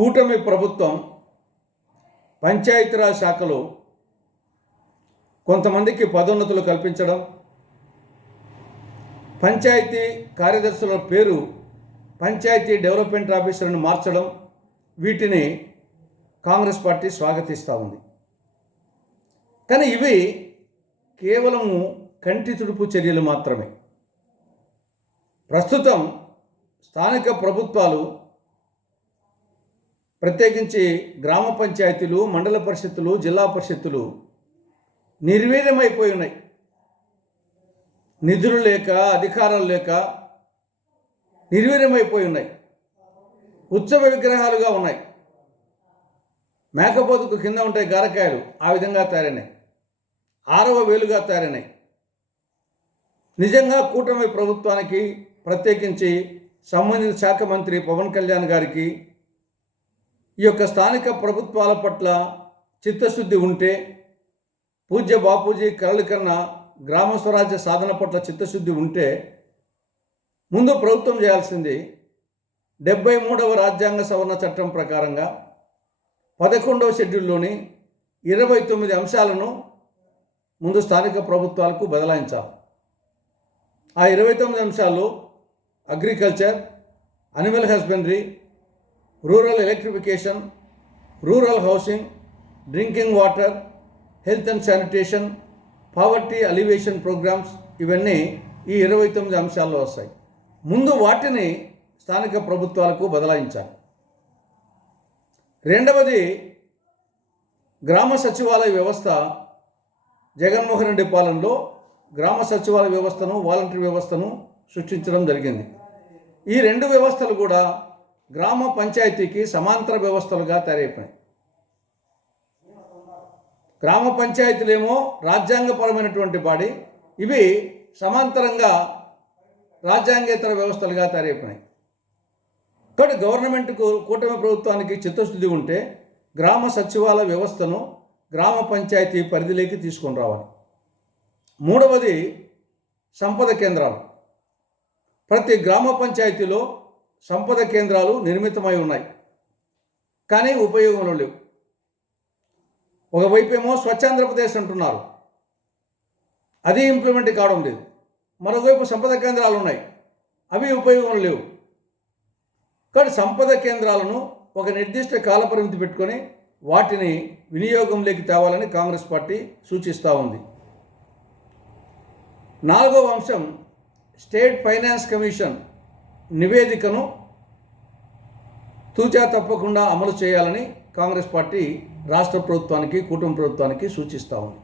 కూటమి ప్రభుత్వం పంచాయతీరాజ్ శాఖలో కొంతమందికి పదోన్నతులు కల్పించడం పంచాయతీ కార్యదర్శుల పేరు పంచాయతీ డెవలప్మెంట్ ఆఫీసర్ను మార్చడం వీటిని కాంగ్రెస్ పార్టీ స్వాగతిస్తూ ఉంది. కానీ ఇవి కేవలము కంటి తుడుపు చర్యలు మాత్రమే. ప్రస్తుతం స్థానిక ప్రభుత్వాలు ప్రత్యేకించి గ్రామ పంచాయతీలు మండల పరిషత్తులు జిల్లా పరిషత్తులు నిర్వీర్యమైపోయి ఉన్నాయి. నిధులు లేక అధికారం లేక నిర్వీర్యమైపోయి ఉన్నాయి. ఉత్సవ విగ్రహాలుగా ఉన్నాయి. మేకపోతుకు కింద ఉంటాయి గారకాయలు ఆ విధంగా తయారైనాయి. ఆరవ వేలుగా తయారైనాయి. నిజంగా కూటమి ప్రభుత్వానికి ప్రత్యేకించి సంబంధిత శాఖ మంత్రి పవన్ కళ్యాణ్ గారికి ఈ యొక్క స్థానిక ప్రభుత్వాల పట్ల చిత్తశుద్ధి ఉంటే పూజ్య బాపూజీ కలలు కన్నా గ్రామ స్వరాజ్య సాధన పట్ల చిత్తశుద్ధి ఉంటే ముందు ప్రభుత్వం చేయాల్సింది డెబ్బై మూడవ రాజ్యాంగ సవరణ చట్టం ప్రకారంగా పదకొండవ షెడ్యూల్లోని ఇరవై తొమ్మిది అంశాలను ముందు స్థానిక ప్రభుత్వాలకు బదలాయించాలి. ఆ ఇరవై తొమ్మిది అంశాలు agriculture animal husbandry rural electrification rural housing drinking water health and sanitation poverty alleviation programmes ఇవన్నీ ఈ ఇరవై తొమ్మిది అంశాల్లో వస్తాయి. ముందు వాటిని స్థానిక ప్రభుత్వాలకు బదలాయించాలి. రెండవది గ్రామ సచివాలయ వ్యవస్థ జగన్మోహన్ రెడ్డి పాలనలో గ్రామ సచివాలయ వ్యవస్థను వాలంటరీ వ్యవస్థను సృష్టించడం జరిగింది. ఈ రెండు వ్యవస్థలు కూడా గ్రామ పంచాయతీకి సమాంతర వ్యవస్థలుగా తయారైపోయాయి గ్రామ పంచాయతీలేమో రాజ్యాంగపరమైనటువంటి బాడీ ఇవి సమాంతరంగా రాజ్యాంగేతర వ్యవస్థలుగా తయారైపోయినాయి. కాబట్టి గవర్నమెంట్కు కూటమి ప్రభుత్వానికి చిత్తశుద్ధి ఉంటే గ్రామ సచివాలయ వ్యవస్థను గ్రామ పంచాయతీ పరిధిలోకి తీసుకొని రావాలి. మూడవది సంపద కేంద్రాలు. ప్రతి గ్రామ పంచాయతీలో సంపద కేంద్రాలు నిర్మితమై ఉన్నాయి. కానీ ఉపయోగంలో లేవు. ఒకవైపు ఏమో స్వచ్ఛాంధ్రప్రదేశ్ అంటున్నారు. అది ఇంప్లిమెంట్ కావడం లేదు. మరోవైపు సంపద కేంద్రాలు ఉన్నాయి. అవి ఉపయోగం లేవు. కానీ సంపద కేంద్రాలను ఒక నిర్దిష్ట కాలపరిమితి పెట్టుకొని వాటిని వినియోగంలోకి తేవాలని కాంగ్రెస్ పార్టీ సూచిస్తూ ఉంది. నాలుగవ అంశం స్టేట్ ఫైనాన్స్ కమిషన్ నివేదికను తూచా తప్పకుండా అమలు చేయాలని కాంగ్రెస్ పార్టీ రాష్ట్ర ప్రభుత్వానికి కుటుంబ ప్రభుత్వానికి సూచిస్తూ ఉంది.